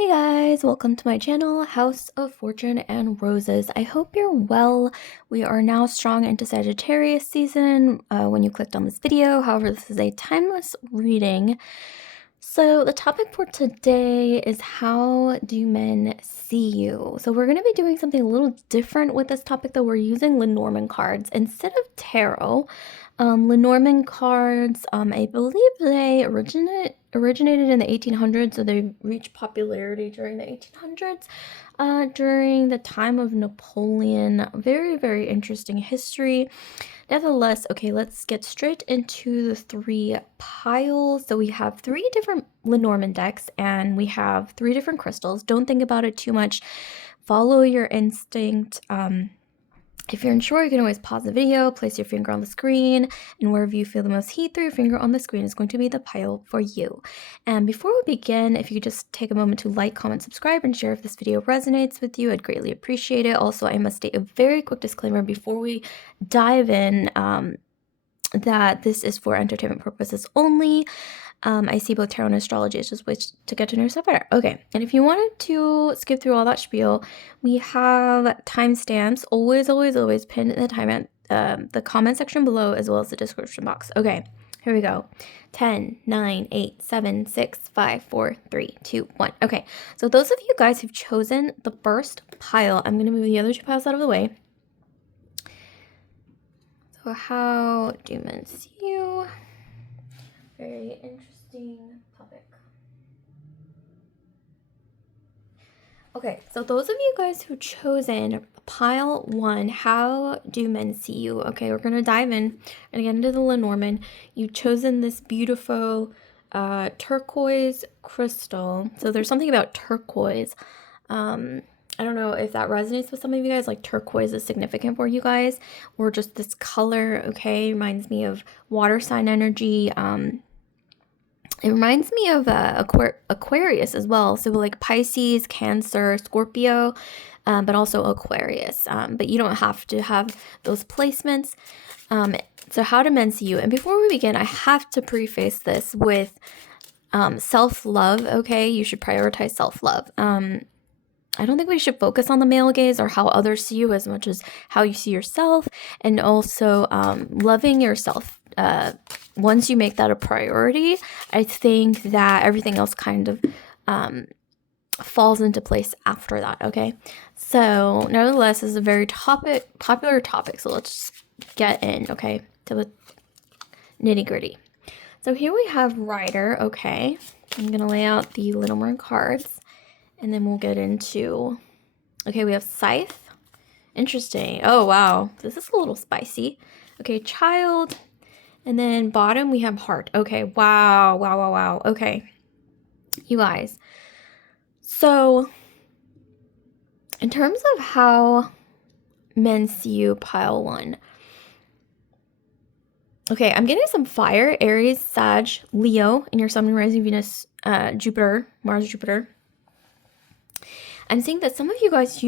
Hey guys, welcome to my channel, House of Fortune and Roses. I hope you're well. We are now strong into Sagittarius season when you clicked on this video. However, this is a timeless reading. So the topic for today is how do men see you? So we're going to be doing something a little different with this topic, though. We're using Lenormand cards instead of tarot. Lenormand cards, I believe they originated in the 1800s, so they reached popularity during the 1800s, during the time of Napoleon. Very, very interesting history. Nevertheless, okay, let's get straight into the three piles. So we have three different Lenormand decks, and we have three different crystals. Don't think about it too much. Follow your instinct. If you're unsure, you can always pause the video, place your finger on the screen, and wherever you feel the most heat through your finger on the screen is going to be the pile for you. And before we begin, if you could just take a moment to like, comment, subscribe, and share if this video resonates with you, I'd greatly appreciate it. Also, I must state a very quick disclaimer before we dive in, that this is for entertainment purposes only. I see both tarot and astrology as just ways to get to know yourself better. Okay, and if you wanted to skip through all that spiel, we have timestamps. Always pin the time at the comment section below as well as the description box. Okay, here we go. 10, 9, 8, 7, 6, 5, 4, 3, 2, 1. Okay, so those of you guys who've chosen the first pile, I'm going to move the other two piles out of the way. So how do men see you? Very interesting topic. Okay, so those of you guys who chosen pile 1, how do men see you? Okay, we're going to dive in and get into the Lenormand. You've chosen this beautiful turquoise crystal. So there's something about turquoise. I don't know if that resonates with some of you guys, like turquoise is significant for you guys, or just this color, okay, reminds me of water sign energy. It reminds me of Aquarius as well, so like Pisces, Cancer, Scorpio, but also Aquarius, but you don't have to have those placements. So how do men see you? And before we begin, I have to preface this with self-love, okay? You should prioritize self-love. I don't think we should focus on the male gaze or how others see you as much as how you see yourself, and also loving yourself. Once you make that a priority, I think that everything else kind of falls into place after that, okay? So nevertheless, this is a very popular topic, so let's get in, okay, to the nitty-gritty. So here we have Rider, okay? I'm going to lay out the Lenormand cards. And then we'll get into, okay, we have Scythe. Interesting. Oh, wow. This is a little spicy. Okay, Child. And then bottom, we have Heart. Okay, wow. Okay, you guys. So, in terms of how men see you, pile 1. Okay, I'm getting some fire, Aries, Sag, Leo, in your Sun, Moon, Rising, Venus, Jupiter, Mars, Jupiter. I'm seeing that some of you guys,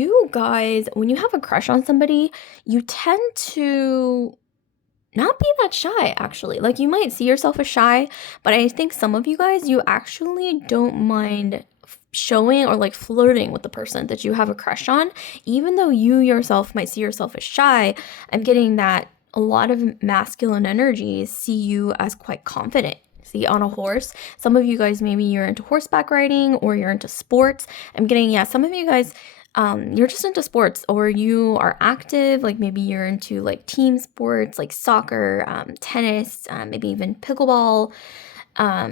when you have a crush on somebody, you tend to not be that shy, actually. Like, you might see yourself as shy, but I think some of you guys, you actually don't mind showing or like flirting with the person that you have a crush on. Even though you yourself might see yourself as shy, I'm getting that a lot of masculine energies see you as quite confident. See, on a horse. Some of you guys, maybe you're into horseback riding or you're into sports. I'm getting, yeah, some of you guys, you're just into sports, or you are active, like maybe you're into like team sports, like soccer, tennis, maybe even pickleball,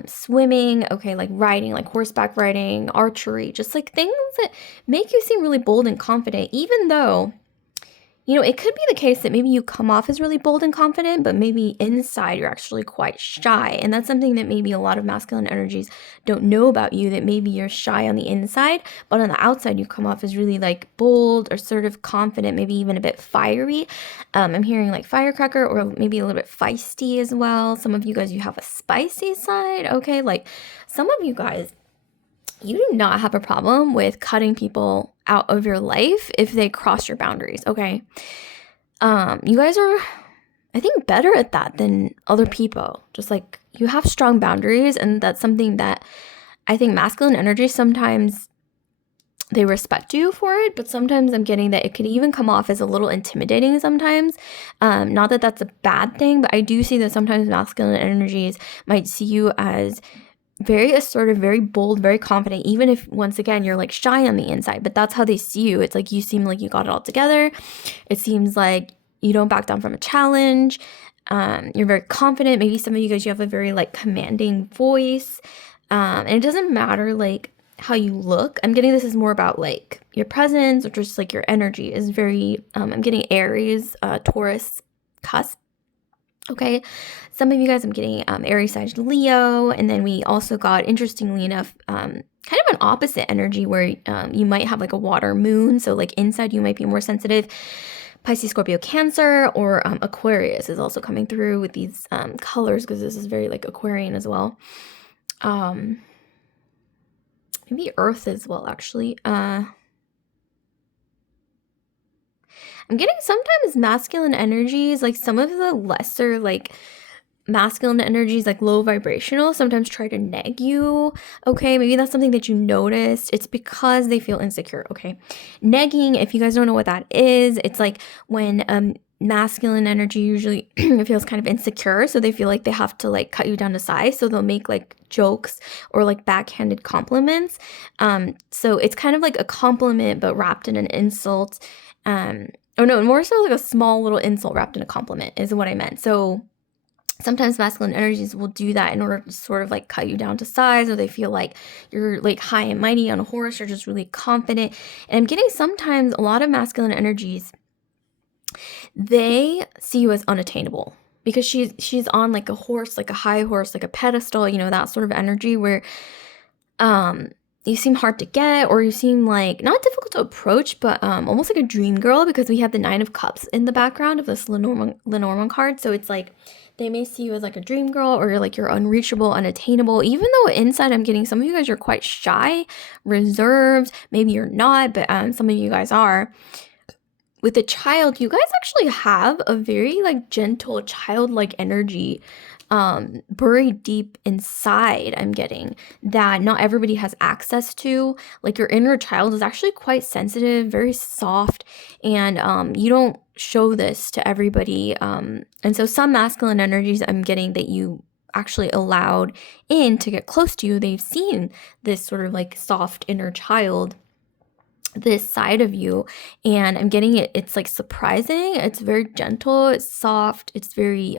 swimming, okay, like riding, like horseback riding, archery, just like things that make you seem really bold and confident, even though, you know, it could be the case that maybe you come off as really bold and confident, but maybe inside you're actually quite shy. And that's something that maybe a lot of masculine energies don't know about you, that maybe you're shy on the inside, but on the outside you come off as really like bold, assertive, confident, maybe even a bit fiery. I'm hearing like firecracker, or maybe a little bit feisty as well. Some of you guys, you have a spicy side, okay? Like some of you guys, you do not have a problem with cutting people out of your life if they cross your boundaries, okay? You guys are, I think, better at that than other people. Just like, you have strong boundaries, and that's something that I think masculine energy sometimes they respect you for it, but sometimes I'm getting that it could even come off as a little intimidating sometimes. Not that that's a bad thing, but I do see that sometimes masculine energies might see you as very assertive, very bold, very confident, even if once again you're like shy on the inside, but that's how they see you. It's like you seem like you got it all together. It seems like you don't back down from a challenge. You're very confident. Maybe some of you guys, you have a very like commanding voice. And it doesn't matter like how you look. I'm getting this is more about like your presence or just like your energy is very, I'm getting Aries, Taurus, cusp. Okay, some of you guys, I'm getting Aries, Sag, Leo, and then we also got, interestingly enough, kind of an opposite energy where you might have like a water moon. So like inside you might be more sensitive. Pisces, Scorpio, Cancer, or Aquarius is also coming through with these colors because this is very like Aquarian as well. Maybe Earth as well, actually. I'm getting sometimes masculine energies, like some of the lesser like masculine energies, like low vibrational, sometimes try to neg you. Okay, maybe that's something that you noticed. It's because they feel insecure. Okay, negging, if you guys don't know what that is, it's like when masculine energy usually feels kind of insecure, so they feel like they have to like cut you down to size, so they'll make like jokes or like backhanded compliments. So it's kind of like a compliment but wrapped in an insult. Oh no, more so like a small little insult wrapped in a compliment is what I meant. So sometimes masculine energies will do that in order to sort of like cut you down to size, or they feel like you're like high and mighty on a horse, you're just really confident. And I'm getting sometimes a lot of masculine energies, they see you as unattainable because she's on like a horse, like a high horse, like a pedestal, you know, that sort of energy where you seem hard to get, or you seem like not difficult to approach, but almost like a dream girl, because we have the 9 of Cups in the background of this Lenormand card. So it's like they may see you as like a dream girl, or you're unreachable, unattainable, even though inside I'm getting some of you guys are quite shy, reserved. Maybe you're not, but some of you guys are. With a child, you guys actually have a very like gentle childlike energy buried deep inside. I'm getting that not everybody has access to. Like your inner child is actually quite sensitive, very soft, and you don't show this to everybody. And so some masculine energies I'm getting that you actually allowed in to get close to you, they've seen this sort of like soft inner child, this side of you, and I'm getting it's like surprising. It's very gentle, it's soft, it's very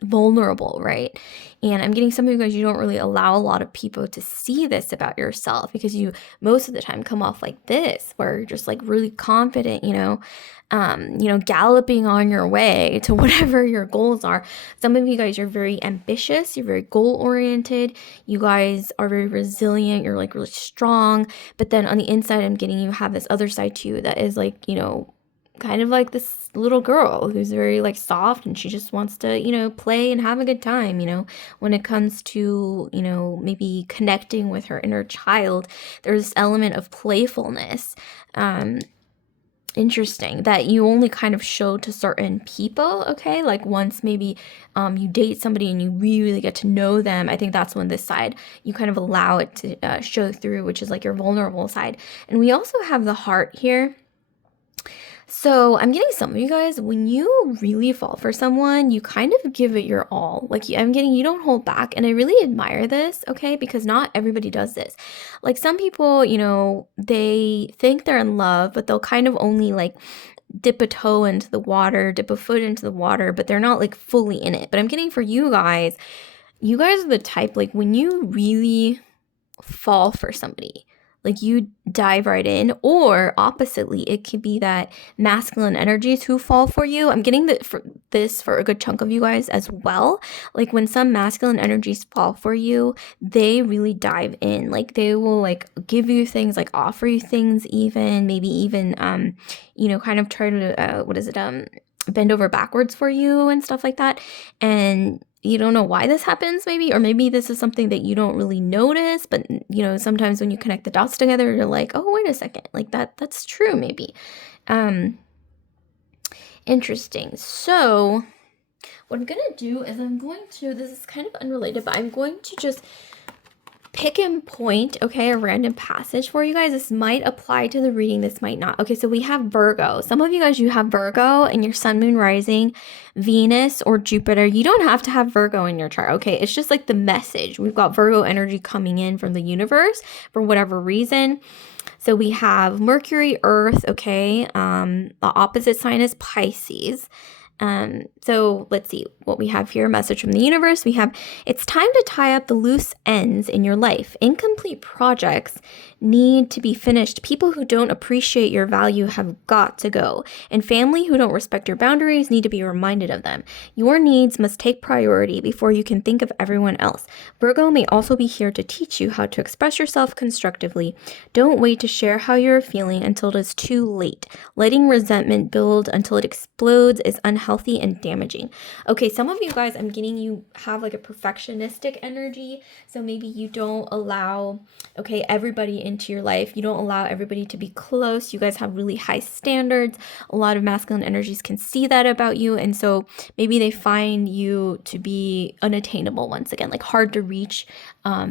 vulnerable, right? And I'm getting some of you guys, you don't really allow a lot of people to see this about yourself because you most of the time come off like this, where you're just like really confident, galloping on your way to whatever your goals are. Some of you guys are very ambitious, you're very goal oriented, you guys are very resilient, you're like really strong, but then on the inside I'm getting you have this other side to you that is like, kind of like this little girl who's very like soft, and she just wants to, play and have a good time, when it comes to, maybe connecting with her inner child, there's this element of playfulness, interesting, that you only kind of show to certain people. Okay, like once maybe you date somebody and you really get to know them, I think that's when this side you kind of allow it to show through, which is like your vulnerable side. And we also have the heart here. So I'm getting some of you guys, when you really fall for someone, you kind of give it your all. Like I'm getting, you don't hold back. And I really admire this, okay? Because not everybody does this. Like some people, they think they're in love, but they'll kind of only like dip a toe into the water, dip a foot into the water, but they're not like fully in it. But I'm getting for you guys are the type, like when you really fall for somebody, like you dive right in, or oppositely, it could be that masculine energies who fall for you. I'm getting this for a good chunk of you guys as well. Like when some masculine energies fall for you, they really dive in. Like they will like give you things, like offer you things, even maybe even kind of try to bend over backwards for you and stuff like that. And you don't know why this happens, maybe, or maybe this is something that you don't really notice, but sometimes when you connect the dots together, you're like, oh, wait a second, like that's true, maybe. Interesting. So what I'm gonna do is this is kind of unrelated, but I'm going to just pick and point, okay, a random passage for you guys. This might apply to the reading, this might not. Okay, so we have Virgo. Some of you guys, you have Virgo in your sun, moon, rising, Venus, or Jupiter. You don't have to have Virgo in your chart, okay? It's just like the message. We've got Virgo energy coming in from the universe for whatever reason. So we have Mercury, Earth, okay? The opposite sign is Pisces. So let's see what we have here. Message from the universe. We have, it's time to tie up the loose ends in your life. Incomplete projects need to be finished. People who don't appreciate your value have got to go. And family who don't respect your boundaries need to be reminded of them. Your needs must take priority before you can think of everyone else. Virgo may also be here to teach you how to express yourself constructively. Don't wait to share how you're feeling until it is too late. Letting resentment build until it explodes is unhealthy and damaging. Okay, some of you guys, I'm getting you have like a perfectionistic energy. So maybe you don't allow, okay, everybody into your life. You don't allow everybody to be close. You guys have really high standards. A lot of masculine energies can see that about you. And so maybe they find you to be unattainable once again, like hard to reach,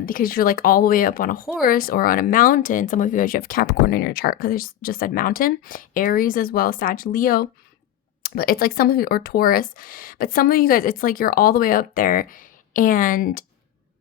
because you're like all the way up on a horse or on a mountain. Some of you guys, you have Capricorn in your chart because I just said mountain. Aries as well, Sag, Leo. But it's like some of you, or Taurus, but some of you guys, it's like you're all the way up there and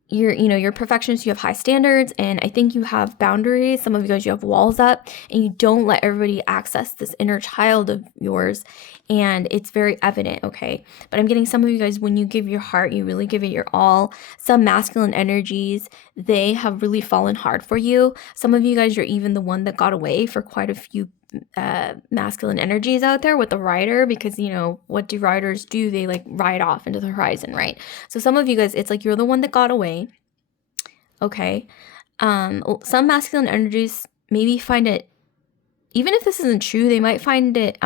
you're perfectionists, you have high standards, and I think you have boundaries. Some of you guys, you have walls up, and you don't let everybody access this inner child of yours, and it's very evident, okay? But I'm getting some of you guys, when you give your heart, you really give it your all. Some masculine energies, they have really fallen hard for you. Some of you guys, you're even the one that got away for quite a few masculine energies out there with the rider, because what do riders do? They like ride off into the horizon, right? So some of you guys, it's like you're the one that got away, okay? Some masculine energies maybe find it, even if this isn't true, they might find it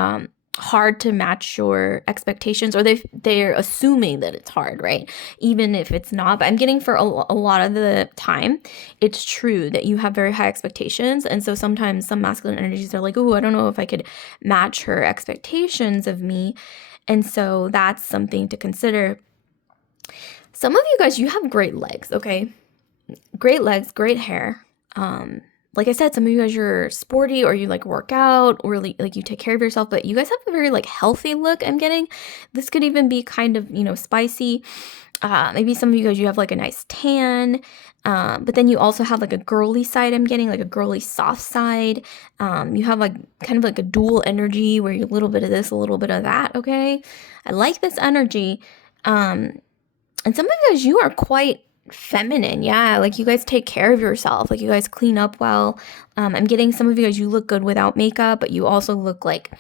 hard to match your expectations, or they're assuming that it's hard, right? Even if it's not. But I'm getting for a lot of the time, it's true that you have very high expectations. And so sometimes some masculine energies are like, oh, I don't know if I could match her expectations of me. And so that's something to consider. Some of you guys, you have great legs, okay? Great legs, great hair. Like I said, some of you guys, you're sporty, or you like work out, or like you take care of yourself, but you guys have a very like healthy look. I'm getting this could even be kind of, spicy. Maybe some of you guys, you have like a nice tan, but then you also have like a girly side. I'm getting like a girly soft side. You have like kind of like a dual energy where you're a little bit of this, a little bit of that. Okay. I like this energy. And some of you guys, you are quite feminine. Yeah, like you guys take care of yourself, like you guys clean up well. I'm getting some of you guys, you look good without makeup, but you also look like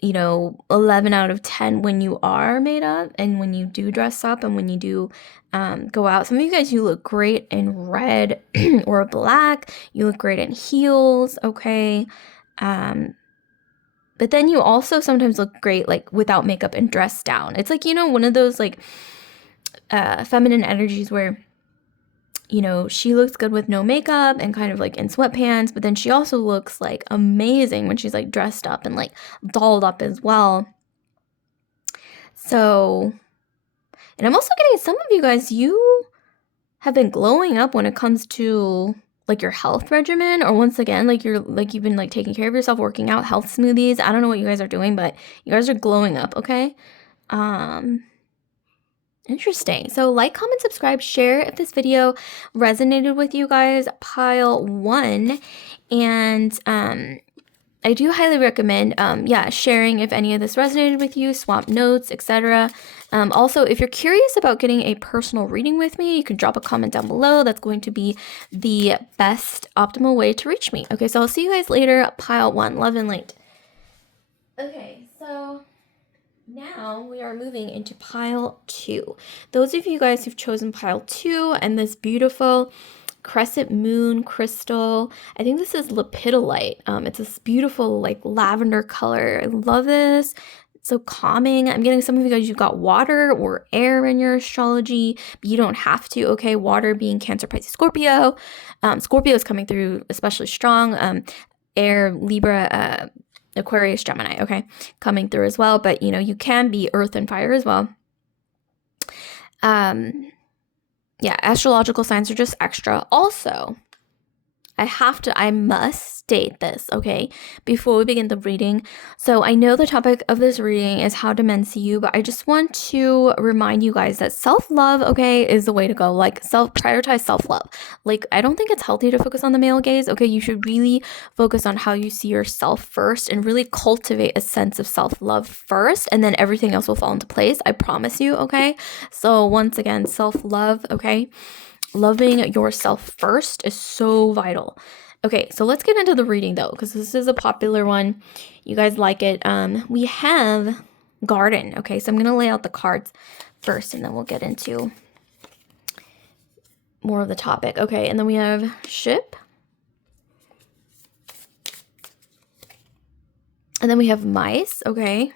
11 out of 10 when you are made up, and when you do dress up, and when you do go out. Some of you guys, you look great in red or black. You look great in heels, okay? But then you also sometimes look great like without makeup and dressed down. It's like, one of those like feminine energies where she looks good with no makeup and kind of like in sweatpants, but then she also looks like amazing when she's like dressed up and like dolled up as well. So, and I'm also getting some of you guys, you have been glowing up when it comes to like your health regimen, or once again, like you've been like taking care of yourself, working out, health smoothies. I don't know what you guys are doing, but you guys are glowing up, okay? Interesting. So like, comment, subscribe, share if this video resonated with you guys, pile 1. And I do highly recommend sharing if any of this resonated with you, swap notes, etc. Also, if you're curious about getting a personal reading with me, you can drop a comment down below. That's going to be the best optimal way to reach me. Okay, so I'll see you guys later. Pile 1. Love and light. Okay, so now we are moving into pile 2. Those of you guys who've chosen pile 2 and this beautiful crescent moon crystal, I think this is lepidolite. It's this beautiful like lavender color. I love this. It's so calming. I'm getting some of you guys, you've got water or air in your astrology, but you don't have to, okay? Water being Cancer, Pisces, Scorpio. Scorpio is coming through especially strong. Air, Libra, Aquarius, Gemini, okay, coming through as well. But you can be earth and fire as well. Yeah, astrological signs are just extra. Also, I must state this, okay, before we begin the reading. So I know the topic of this reading is how do men see you, but I just want to remind you guys that self-love, okay, is the way to go. Like, prioritize self-love. Like, I don't think it's healthy to focus on the male gaze, okay? You should really focus on how you see yourself first and really cultivate a sense of self-love first, and then everything else will fall into place. I promise you, okay? So once again, self-love, okay? Loving yourself first is so vital. Okay, so let's get into the reading though, because this is a popular one. You guys like it. We have garden. Okay, so I'm gonna lay out the cards first, and then we'll get into more of the topic. Okay, and then we have ship. And then we have mice. Okay.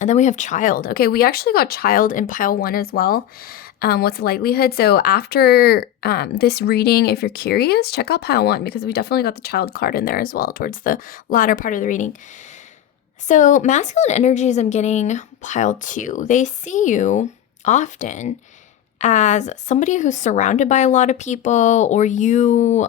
And then we have child. Okay, we actually got child in pile 1 as well. What's the likelihood? So after this reading, if you're curious, check out pile 1 because we definitely got the child card in there as well towards the latter part of the reading. So masculine energies, I'm getting pile 2. They see you often as somebody who's surrounded by a lot of people, or you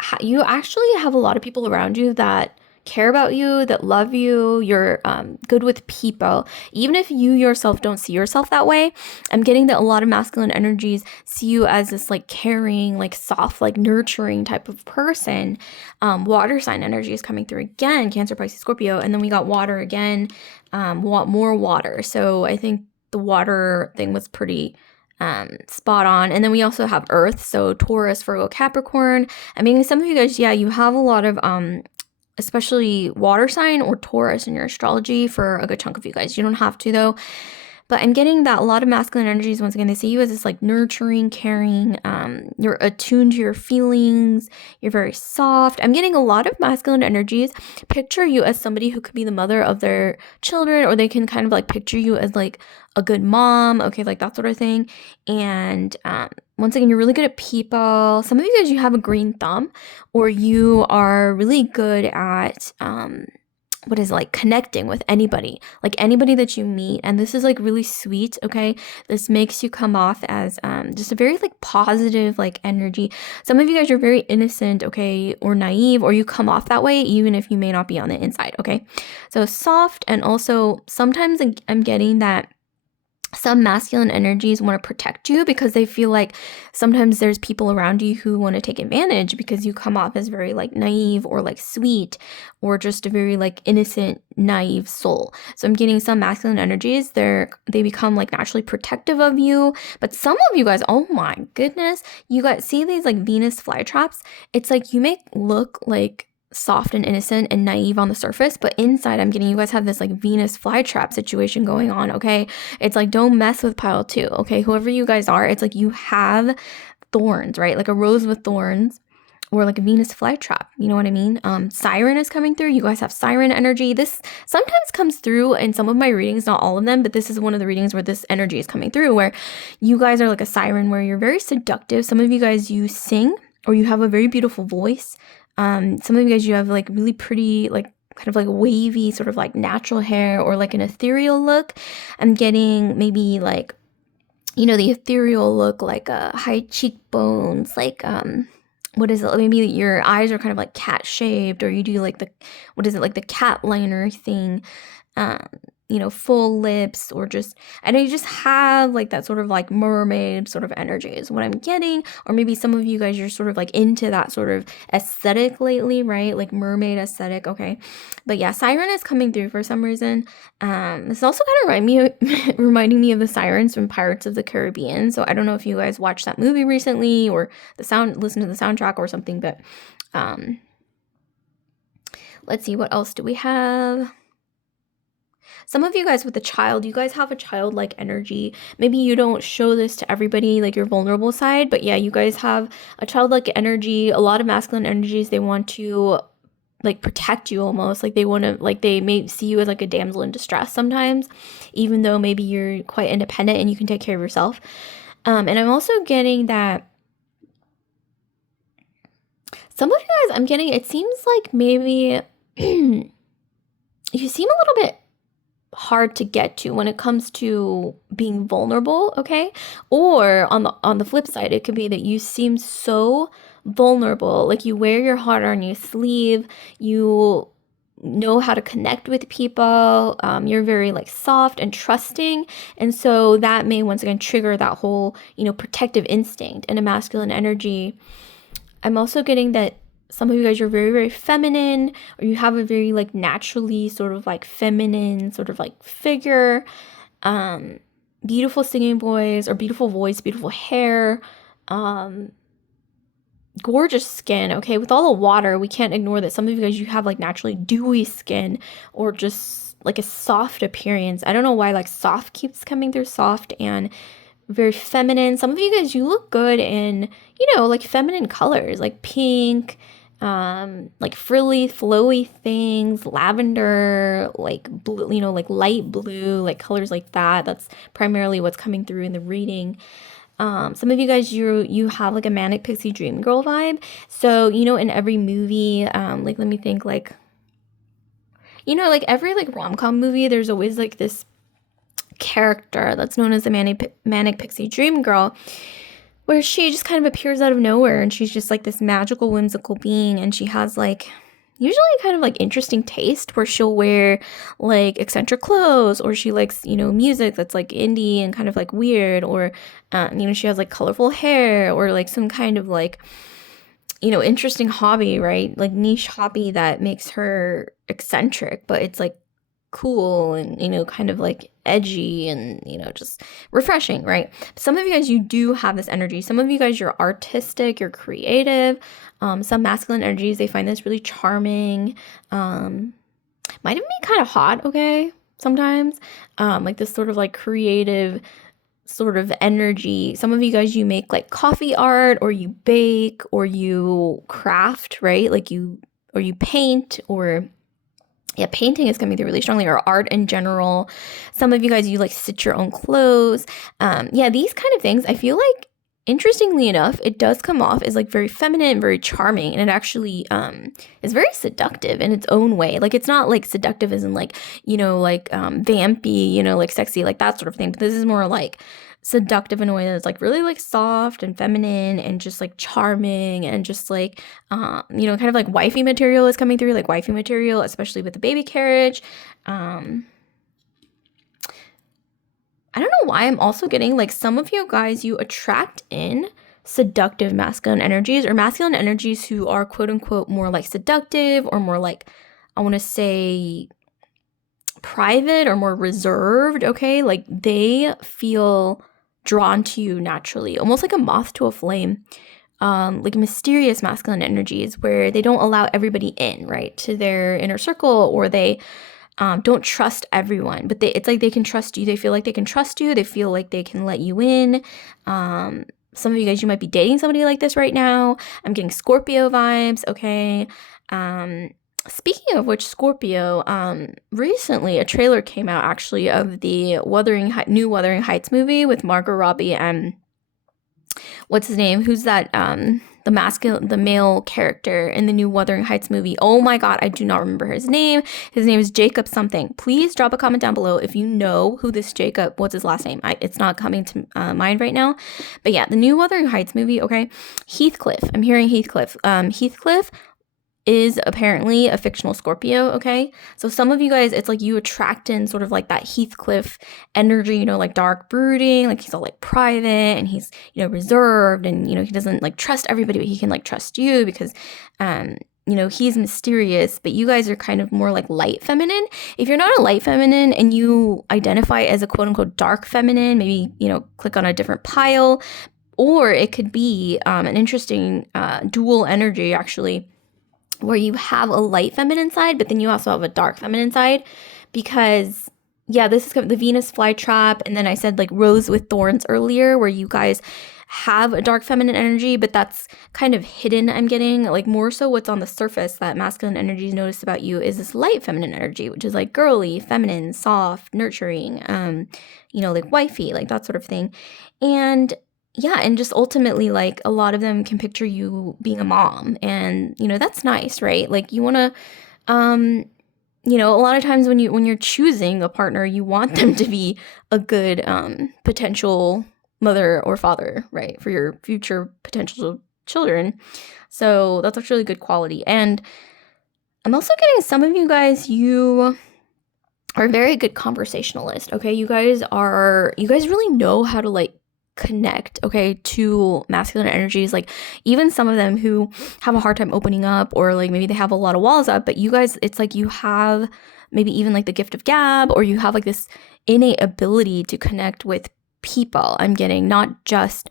actually have a lot of people around you that care about you, that love you. You're good with people. Even if you yourself don't see yourself that way, I'm getting that a lot of masculine energies see you as this like caring, like soft, like nurturing type of person. Water sign energy is coming through again, Cancer, Pisces, Scorpio. And then we got water again, more water. So I think the water thing was pretty spot on. And then we also have Earth, so Taurus, Virgo, Capricorn. I mean, some of you guys, yeah, you have a lot of especially water sign or Taurus in your astrology for a good chunk of you guys. You don't have to though. But I'm getting that a lot of masculine energies, once again, they see you as this like nurturing, caring, you're attuned to your feelings, you're very soft. I'm getting a lot of masculine energies. Picture you as somebody who could be the mother of their children, or they can kind of like picture you as like a good mom, okay, like that sort of thing. And once again, you're really good at people. Some of you guys, you have a green thumb, or you are really good at like connecting with anybody, like anybody that you meet. And this is like really sweet, okay? This makes you come off as just a very like positive like energy. Some of you guys are very innocent, okay, or naive, or you come off that way even if you may not be on the inside, okay? So soft. And also sometimes I'm getting that some masculine energies want to protect you because they feel like sometimes there's people around you who want to take advantage because you come off as very like naive or like sweet or just a very like innocent, naive soul. So I'm getting some masculine energies. They become like naturally protective of you. But some of you guys, oh my goodness, you guys see these like Venus flytraps. It's like you make look like soft and innocent and naive on the surface, but inside I'm getting you guys have this like Venus flytrap situation going on, okay? It's like don't mess with pile 2, okay? Whoever you guys are, it's like you have thorns, right? Like a rose with thorns, or like a Venus flytrap, you know what I mean? Siren is coming through. You guys have siren energy. This sometimes comes through in some of my readings, not all of them, but this is one of the readings where this energy is coming through, where you guys are like a siren, where you're very seductive. Some of you guys, you sing, or you have a very beautiful voice. Some of you guys, you have like really pretty, like kind of like wavy, sort of like natural hair, or like an ethereal look. I'm getting maybe like, you know, the ethereal look, like high cheekbones, like what is it? Maybe your eyes are kind of like cat shaped, or you do like like the cat liner thing. You know, full lips, or just, I know you just have like that sort of like mermaid sort of energy is what I'm getting. Or maybe some of you guys, you're sort of like into that sort of aesthetic lately, right? Like mermaid aesthetic, okay? But yeah, siren is coming through for some reason. It's also kind of reminding me of the sirens from Pirates of the Caribbean. So I don't know if you guys watched that movie recently, or listen to the soundtrack or something, but let's see, what else do we have? Some of you guys with a child, you guys have a childlike energy. Maybe you don't show this to everybody, like your vulnerable side, but yeah, you guys have a childlike energy. A lot of masculine energies, they want to like protect you almost. Like they want to, like they may see you as like a damsel in distress sometimes, even though maybe you're quite independent and you can take care of yourself. And I'm also getting that some of you guys, it seems like maybe you seem a little bit hard to get to when it comes to being vulnerable, okay? Or on the flip side, it could be that you seem so vulnerable, like you wear your heart on your sleeve, you know how to connect with people, you're very like soft and trusting, and so that may once again trigger that whole, protective instinct and a masculine energy. I'm also getting that some of you guys are very, very feminine, or you have a very like naturally sort of like feminine sort of like figure. Um, Beautiful singing voice or beautiful voice, beautiful hair, um, gorgeous skin. Okay, with all the water, we can't ignore that some of you guys, you have like naturally dewy skin or just like a soft appearance. I don't know why like soft keeps coming through, soft and very feminine. Some of you guys, you look good in, like feminine colors, like pink, like frilly, flowy things, lavender, like blue, like light blue, like colors like that. That's primarily what's coming through in the reading. Some of you guys, you have like a manic pixie dream girl vibe. So, in every movie, like let me think, like, like every like rom-com movie, there's always like this character that's known as the manic pixie dream girl, where she just kind of appears out of nowhere and she's just like this magical, whimsical being, and she has like usually kind of like interesting taste where she'll wear like eccentric clothes, or she likes, music that's like indie and kind of like weird, or she has like colorful hair, or like some kind of like, interesting hobby, right? Like niche hobby that makes her eccentric, but it's like cool and, kind of like edgy and, just refreshing, right? Some of you guys, you do have this energy. Some of you guys, you're artistic, you're creative. Some masculine energies, they find this really charming. Might even be kind of hot, okay? Sometimes. Like this sort of like creative sort of energy. Some of you guys, you make like coffee art, or you bake, or you craft, right? Like you paint, or yeah, painting is coming through really strongly, or art in general. Some of you guys, you like stitch your own clothes. Yeah, these kind of things, I feel like, interestingly enough, it does come off as like very feminine, very charming, and it actually is very seductive in its own way. Like it's not like seductive as in like, like vampy, like sexy, like that sort of thing. But this is more like seductive in a way that's like really like soft and feminine and just like charming, and just like kind of like wifey material is coming through, like wifey material, especially with the baby carriage. I don't know why I'm also getting like some of you guys, you attract in seductive masculine energies, or masculine energies who are quote unquote more like seductive, or more like, I want to say, private or more reserved. Okay, like they feel drawn to you naturally, almost like a moth to a flame. Like mysterious masculine energies where they don't allow everybody in, right, to their inner circle, or they don't trust everyone, but it's like they can trust you. They feel like they can trust you. They feel like they can let you in. Some of you guys, you might be dating somebody like this right now. I'm getting Scorpio vibes, okay? Speaking of which, Scorpio, recently a trailer came out actually of the new Wuthering Heights movie with Margot Robbie and what's his name? Who's that? The male character in the new Wuthering Heights movie. Oh my God, I do not remember his name. His name is Jacob something. Please drop a comment down below if you know who this Jacob, what's his last name? It's not coming to mind right now. But yeah, the new Wuthering Heights movie, okay? Heathcliff. I'm hearing Heathcliff. Heathcliff is apparently a fictional Scorpio, okay? So some of you guys, it's like you attract in sort of like that Heathcliff energy, like dark brooding, like he's all like private and he's, reserved, and, he doesn't like trust everybody, but he can like trust you because, he's mysterious. But you guys are kind of more like light feminine. If you're not a light feminine and you identify as a quote unquote dark feminine, maybe, click on a different pile, or it could be an interesting dual energy actually, where you have a light feminine side, but then you also have a dark feminine side, because yeah, this is the Venus flytrap, and then I said like rose with thorns earlier, where you guys have a dark feminine energy, but that's kind of hidden. I'm getting like more so what's on the surface that masculine energies notice about you is this light feminine energy, which is like girly, feminine, soft, nurturing, like wifey, like that sort of thing. And yeah, and just ultimately, like, a lot of them can picture you being a mom, and, that's nice, right? Like, you want to, you know, a lot of times when you're choosing a partner, you want them to be a good potential mother or father, right, for your future potential children. So that's actually a good quality. And I'm also getting some of you guys, you are a very good conversationalist, okay? You guys really know how to like connect, okay, to masculine energies. Like even some of them who have a hard time opening up, or like maybe they have a lot of walls up, but you guys, it's like you have maybe even like the gift of gab, or you have like this innate ability to connect with people. I'm getting not just,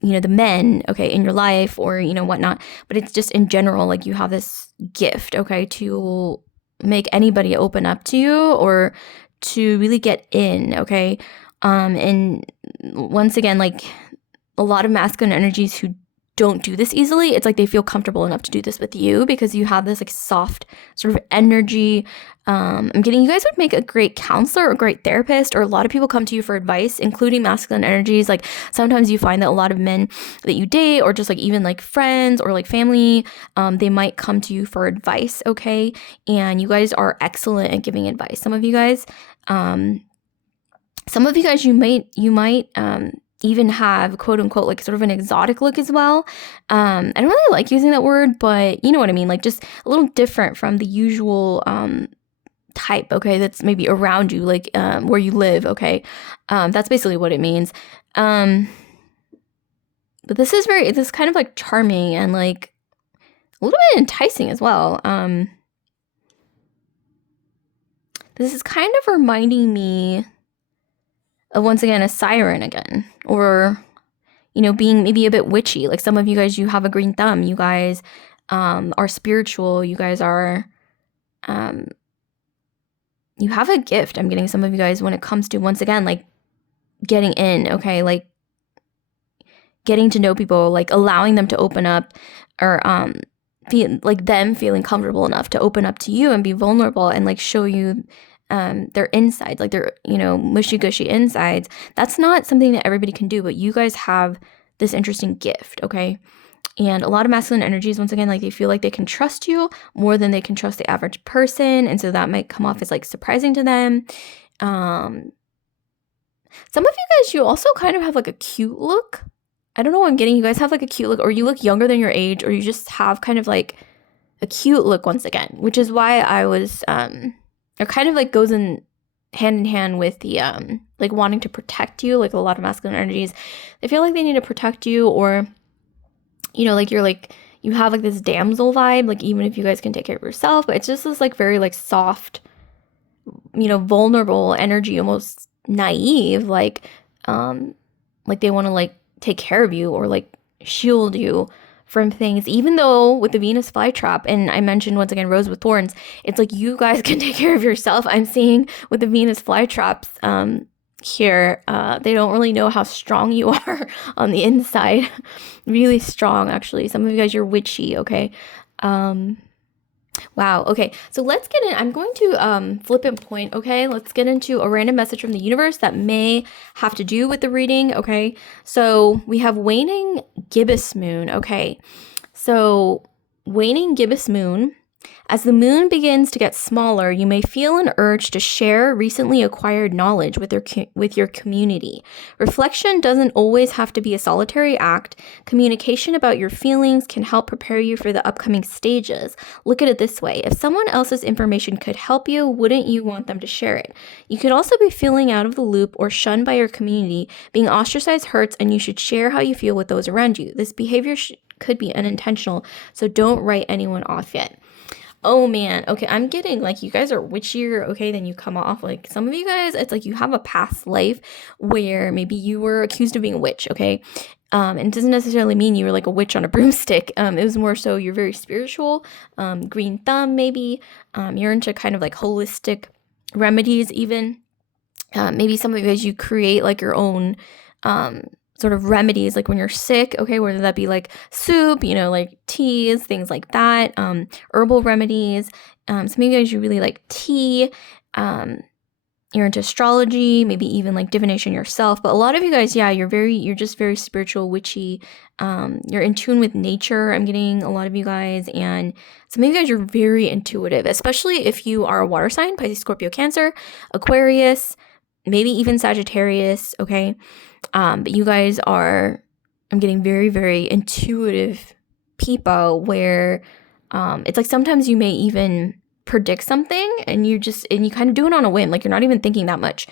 you know, the men, okay, in your life, or, you know, whatnot, but it's just in general, like you have this gift, okay, to make anybody open up to you, or to really get in, okay? And once again, like a lot of masculine energies who don't do this easily, it's like they feel comfortable enough to do this with you because you have this like soft sort of energy. I'm getting you guys would make a great counselor or great therapist, or a lot of people come to you for advice, including masculine energies. Like sometimes you find that a lot of men that you date, or just like even like friends or like family, they might come to you for advice, okay? And you guys are excellent at giving advice. Some of you guys, you might even have quote unquote like sort of an exotic look as well. I don't really like using that word, but you know what I mean, like just a little different from the usual type, okay, that's maybe around you, like where you live, okay. That's basically what it means. But this is kind of like charming and like a little bit enticing as well. This is kind of reminding me of, once again, a siren again, or, you know, being maybe a bit witchy. Like some of you guys, you have a green thumb. You guys are spiritual. You guys are, you have a gift. I'm getting some of you guys when it comes to, once again, like getting in, okay? Like getting to know people, like allowing them to open up, or like them feeling comfortable enough to open up to you and be vulnerable and like show you their insides, like their, you know, mushy gushy insides. That's not something that everybody can do, but you guys have this interesting gift, okay? And a lot of masculine energies, once again, like they feel like they can trust you more than they can trust the average person, and so that might come off as like surprising to them. Some of you guys, you also kind of have like a cute look. I don't know what I'm getting. You guys have like a cute look, or you look younger than your age, or you just have kind of like a cute look, once again, which is why I was it kind of like goes in hand with the like wanting to protect you. Like a lot of masculine energies, they feel like they need to protect you, or, you know, like you're like, you have like this damsel vibe, like even if you guys can take care of yourself, but it's just this like very like soft, you know, vulnerable energy, almost naive, like they want to like take care of you, or like shield you from things, even though with the Venus flytrap, and I mentioned once again Rose with Thorns, it's like you guys can take care of yourself. I'm seeing with the Venus flytraps here, they don't really know how strong you are on the inside. Really strong, actually. Some of you guys, you're witchy, okay? Wow, okay, so let's get in. I'm going to flip and point, okay? Let's get into a random message from the universe that may have to do with the reading, okay? So we have waning gibbous moon, okay? So waning gibbous moon. As the moon begins to get smaller, you may feel an urge to share recently acquired knowledge with your community. Reflection doesn't always have to be a solitary act. Communication about your feelings can help prepare you for the upcoming stages. Look at it this way. If someone else's information could help you, wouldn't you want them to share it? You could also be feeling out of the loop or shunned by your community. Being ostracized hurts, and you should share how you feel with those around you. This behavior could be unintentional, so don't write anyone off yet. Oh man, okay, I'm getting like you guys are witchier, okay, than you come off. Like some of you guys, it's like you have a past life where maybe you were accused of being a witch, okay? And it doesn't necessarily mean you were like a witch on a broomstick. It was more so you're very spiritual, green thumb maybe. You're into kind of like holistic remedies even. Maybe some of you guys, you create like your own sort of remedies, like when you're sick, okay, whether that be like soup, you know, like teas, things like that, herbal remedies. Some of you guys, you really like tea. you're into astrology, maybe even like divination yourself. But a lot of you guys, yeah, you're just very spiritual, witchy. You're in tune with nature. I'm getting a lot of you guys, and some of you guys are very intuitive, especially if you are a water sign, Pisces, Scorpio, Cancer, Aquarius, maybe even Sagittarius. Okay, but you guys are, I'm getting very, very intuitive people where it's like sometimes you may even predict something and you kind of do it on a whim, like you're not even thinking that much,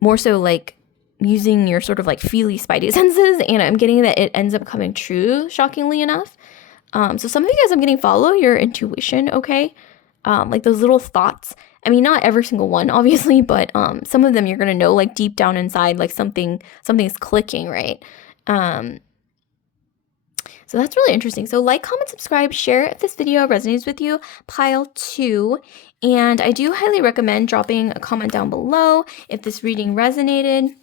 more so like using your sort of like feely spidey senses, and I'm getting that it ends up coming true, shockingly enough. So some of you guys, I'm getting follow your intuition, okay? Like those little thoughts. I mean, not every single one, obviously, but some of them you're gonna know like deep down inside, like something's clicking, right? So that's really interesting. So like, comment, subscribe, share if this video resonates with you, pile 2. And I do highly recommend dropping a comment down below if this reading resonated.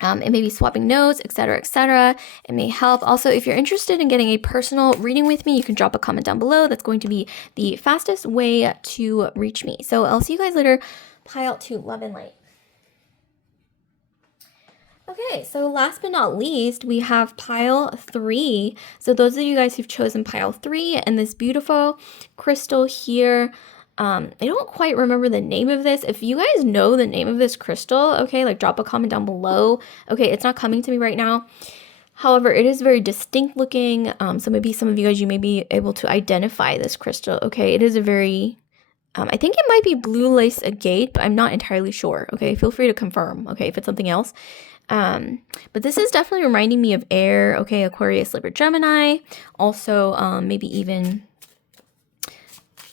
And maybe swapping notes, etc., etc. It may help. Also, if you're interested in getting a personal reading with me, you can drop a comment down below. That's going to be the fastest way to reach me. So I'll see you guys later. Pile 2, love and light. Okay, so last but not least, we have pile 3. So those of you guys who've chosen pile 3 and this beautiful crystal here, I don't quite remember the name of this. If you guys know the name of this crystal, okay, like drop a comment down below. Okay, it's not coming to me right now. However, it is very distinct looking. So maybe some of you guys, you may be able to identify this crystal. Okay, it is a very, I think it might be blue lace agate, but I'm not entirely sure. Okay, feel free to confirm, okay, if it's something else. But this is definitely reminding me of air, okay, Aquarius, Libra, Gemini. Also, maybe even,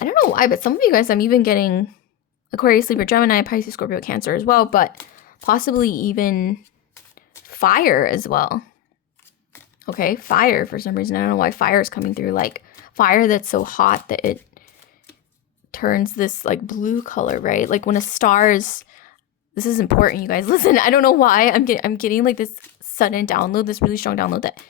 I don't know why, but some of you guys, I'm even getting Aquarius, Libra, Gemini, Pisces, Scorpio, Cancer as well, but possibly even fire as well. Okay, fire for some reason. I don't know why fire is coming through, like fire that's so hot that it turns this like blue color, right? Like when a star is, this is important, you guys. Listen, I don't know why I'm getting like this sudden download, this really strong download that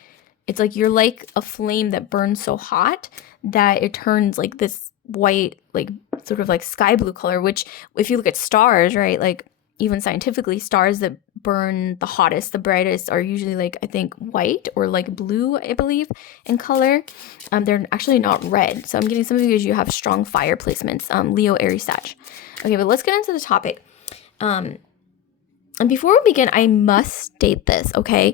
it's like you're like a flame that burns so hot that it turns like this white, like sort of like sky blue color, which if you look at stars, right, like even scientifically, stars that burn the hottest, the brightest are usually like, I think, white or like blue, I believe, in color. They're actually not red. So I'm getting some of you guys, you have strong fire placements, Leo, Aries, Sag. Okay, but let's get into the topic. And before we begin, I must state this, okay?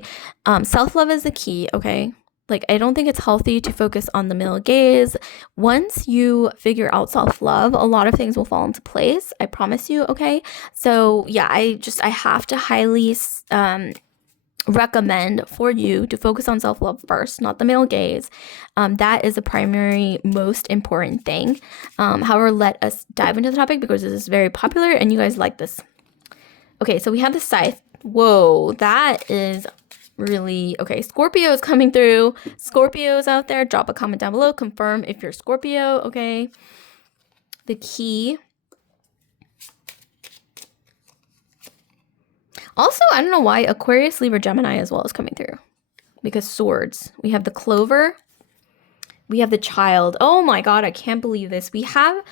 Self-love is the key, okay? Like, I don't think it's healthy to focus on the male gaze. Once you figure out self-love, a lot of things will fall into place. I promise you, okay? So, yeah, I have to highly recommend for you to focus on self-love first, not the male gaze. That is the primary, most important thing. However, let us dive into the topic because this is very popular and you guys like this. Okay, so we have the scythe. Whoa, that is really, okay, Scorpio is coming through. Scorpios out there, drop a comment down below. Confirm if you're Scorpio, okay? The key. Also, I don't know why Aquarius, Libra, Gemini as well is coming through. Because swords. We have the clover. We have the child. Oh my god, I can't believe this. We had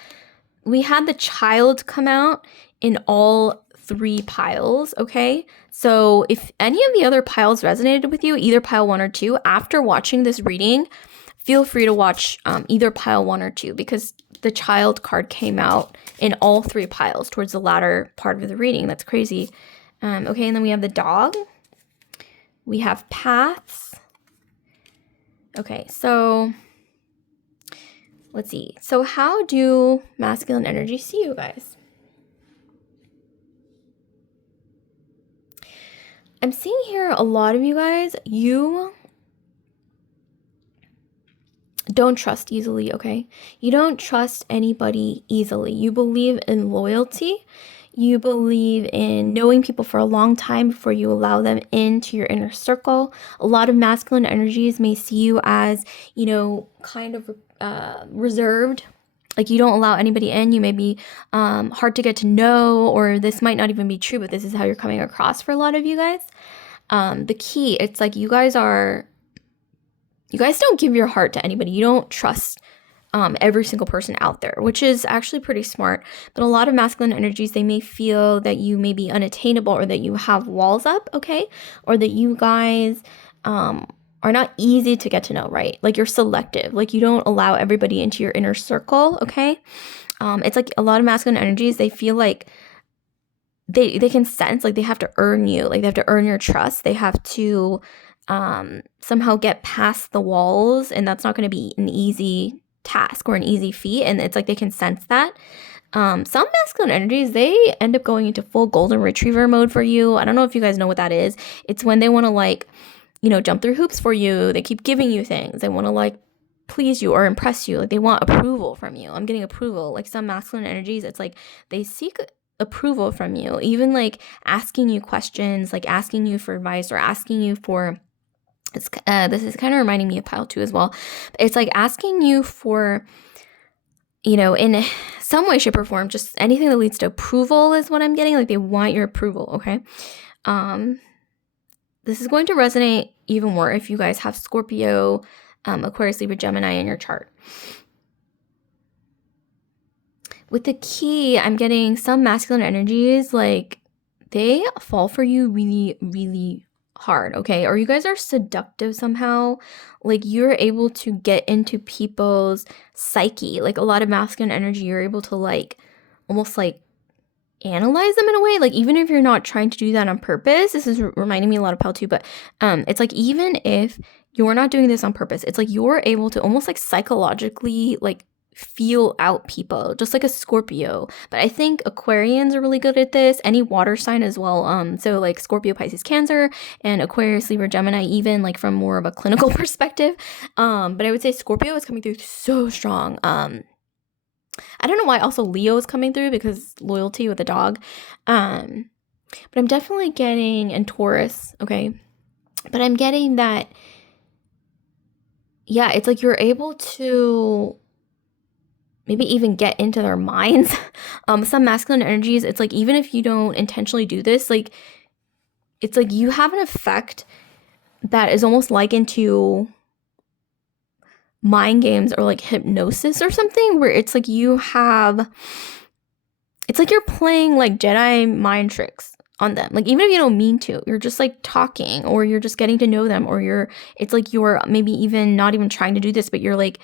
the child come out in all 3 piles, okay? So if any of the other piles resonated with you, either pile 1 or 2, after watching this reading, feel free to watch either pile 1 or 2 because the child card came out in all 3 piles towards the latter part of the reading. That's crazy. Okay, and then we have the dog. We have paths. Okay, so let's see. So how do masculine energy see you guys? I'm seeing here a lot of you guys, you don't trust easily, okay? You don't trust anybody easily. You believe in loyalty. You believe in knowing people for a long time before you allow them into your inner circle. A lot of masculine energies may see you as, you know, kind of reserved. Like you don't allow anybody in. You may be hard to get to know, or this might not even be true, but this is how you're coming across for a lot of you guys. The key, it's like you guys don't give your heart to anybody. You don't trust every single person out there, which is actually pretty smart. But a lot of masculine energies, they may feel that you may be unattainable, or that you have walls up, okay? Or that you guys are not easy to get to know, right? Like you're selective, like you don't allow everybody into your inner circle, okay? It's like a lot of masculine energies, they feel like they can sense, like they have to earn you, like they have to earn your trust. They have to somehow get past the walls, and that's not going to be an easy task or an easy feat. And it's like they can sense that. Some masculine energies, they end up going into full golden retriever mode for you. I don't know if you guys know what that is. It's when they want to like, jump through hoops for you. They keep giving you things. They want to like please you or impress you. Like they want approval from you. I'm getting approval. Like some masculine energies, it's like they seek approval from you, even like asking you questions, like asking you for advice, or asking you for this is kind of reminding me of pile 2 as well. It's like asking you for, in some way, shape, or form, just anything that leads to approval is what I'm getting. Like they want your approval, okay? This is going to resonate even more if you guys have Scorpio, Aquarius, Libra, Gemini in your chart. With the key, I'm getting some masculine energies, like they fall for you really, really hard, okay? Or you guys are seductive somehow. Like you're able to get into people's psyche. Like a lot of masculine energy, you're able to like almost like analyze them in a way. Like even if you're not trying to do that on purpose, this is reminding me a lot of Pal 2, but it's like even if you're not doing this on purpose, it's like you're able to almost like psychologically like feel out people, just like a Scorpio. But I think Aquarians are really good at this, any water sign as well. So like Scorpio, Pisces, Cancer, and Aquarius, Libra, Gemini, even like from more of a clinical perspective. But I would say Scorpio is coming through so strong. I don't know why also Leo is coming through, because loyalty with the dog. But I'm definitely getting, and Taurus, okay? But I'm getting that, yeah, it's like you're able to maybe even get into their minds. Some masculine energies, it's like even if you don't intentionally do this, like it's like you have an effect that is almost likened to mind games or like hypnosis or something, where it's like it's like you're playing like Jedi mind tricks on them. Like even if you don't mean to, you're just like talking, or you're just getting to know them, or it's like you're maybe even not even trying to do this, but you're like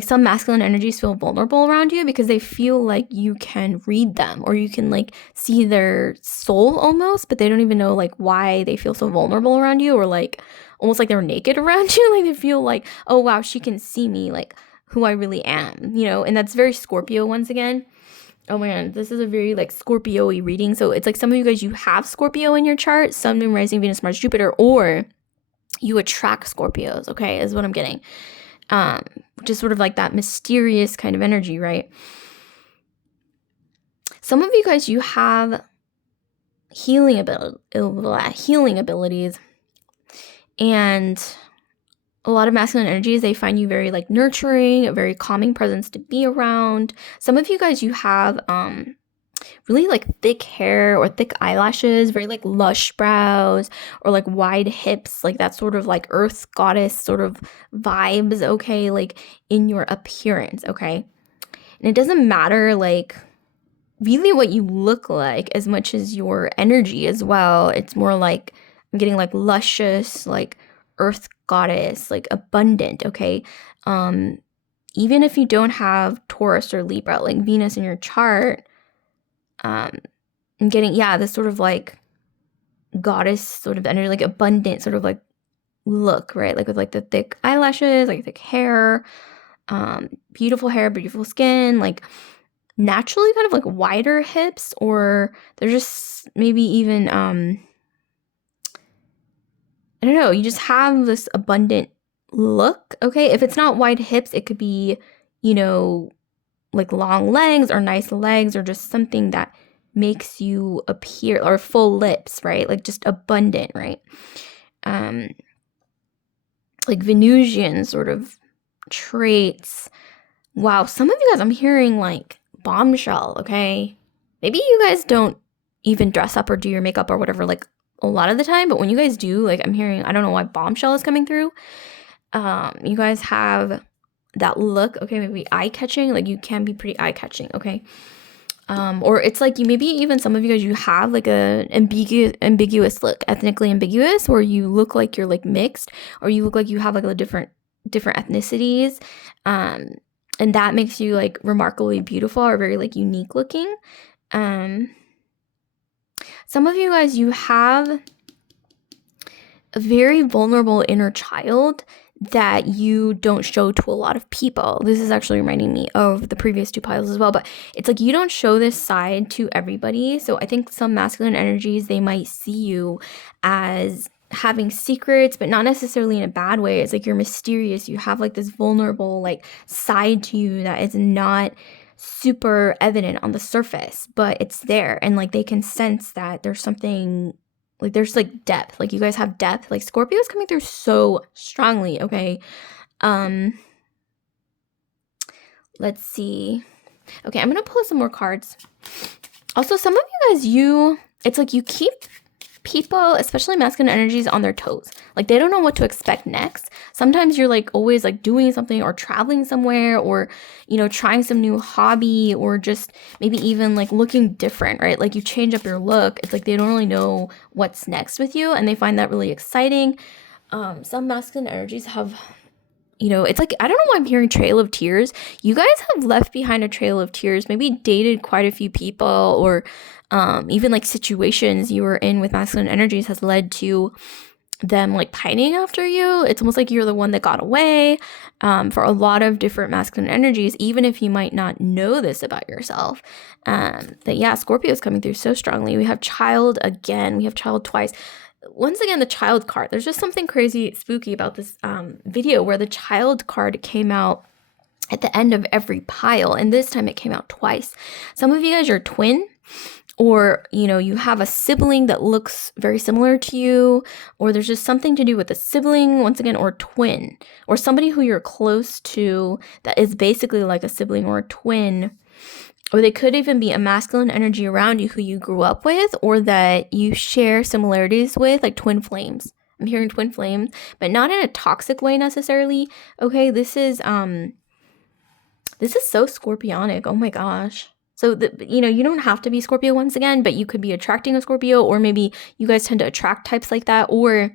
some masculine energies feel vulnerable around you because they feel like you can read them, or you can like see their soul almost, but they don't even know like why they feel so vulnerable around you, or like almost like they're naked around you. Like they feel like, oh wow, she can see me, like who I really am, and that's very Scorpio once again. Oh my god, this is a very like Scorpio-y reading. So it's like some of you guys, you have Scorpio in your chart, Sun, Moon, Rising, Venus, Mars, Jupiter, or you attract Scorpios, okay, is what I'm getting. Which is sort of like that mysterious kind of energy, right? Some of you guys, you have healing abilities, and a lot of masculine energies, they find you very like nurturing, a very calming presence to be around. Some of you guys, you have really like thick hair or thick eyelashes, very like lush brows, or like wide hips, like that sort of like earth goddess sort of vibes, okay, like in your appearance, okay? And it doesn't matter like really what you look like as much as your energy as well. It's more like I'm getting like luscious, like earth goddess, like abundant, okay? Even if you don't have Taurus or Libra, like Venus in your chart, I'm getting, this sort of like goddess sort of energy, like abundant sort of like look, right? Like with like the thick eyelashes, like thick hair, beautiful hair, beautiful skin, like naturally kind of like wider hips, or they're just maybe even, I don't know, you just have this abundant look, okay? If it's not wide hips, it could be, like long legs or nice legs, or just something that makes you appear, or full lips, right? Like just abundant, right? Like Venusian sort of traits. Wow, some of you guys, I'm hearing like bombshell, okay? Maybe you guys don't even dress up or do your makeup or whatever like a lot of the time, but when you guys do, like I'm hearing, I don't know why bombshell is coming through. You guys have that look, okay, maybe eye-catching, like you can be pretty eye-catching, okay? Or it's like you, maybe even some of you guys, you have like a ambiguous look, ethnically ambiguous, or you look like you're like mixed, or you look like you have like a different ethnicities, and that makes you like remarkably beautiful or very like unique looking. Some of you guys, you have a very vulnerable inner child that you don't show to a lot of people. This is actually reminding me of the previous two piles as well, but it's like you don't show this side to everybody. So I think some masculine energies, they might see you as having secrets, but not necessarily in a bad way. It's like you're mysterious. You have like this vulnerable like side to you that is not super evident on the surface, but it's there, and like they can sense that there's something, like there's like depth, like you guys have depth. Like Scorpio is coming through so strongly, okay? Let's see. Okay, I'm gonna pull some more cards. Also, some of you guys, it's like you keep people, especially masculine energies, on their toes. Like they don't know what to expect next. Sometimes you're like always like doing something or traveling somewhere, or you know, trying some new hobby, or just maybe even like looking different, right? Like you change up your look. It's like they don't really know what's next with you, and they find that really exciting. Some masculine energies have, you know, it's like, I don't know why I'm hearing trail of tears. You guys have left behind a trail of tears, maybe dated quite a few people, or even like situations you were in with masculine energies has led to them like pining after you. It's almost like you're the one that got away, for a lot of different masculine energies, even if you might not know this about yourself. That yeah, Scorpio is coming through so strongly. We have child again. We have child twice. Once again, the child card. There's just something crazy spooky about this video where the child card came out at the end of every pile, and this time it came out twice. Some of you guys are twin, or you know, you have a sibling that looks very similar to you, or there's just something to do with a sibling once again, or twin, or somebody who you're close to that is basically like a sibling or a twin. Or they could even be a masculine energy around you who you grew up with, or that you share similarities with, like twin flames. I'm hearing twin flames, but not in a toxic way necessarily. Okay, this is so Scorpionic. Oh my gosh. So, you know, you don't have to be Scorpio once again, but you could be attracting a Scorpio, or maybe you guys tend to attract types like that. Or,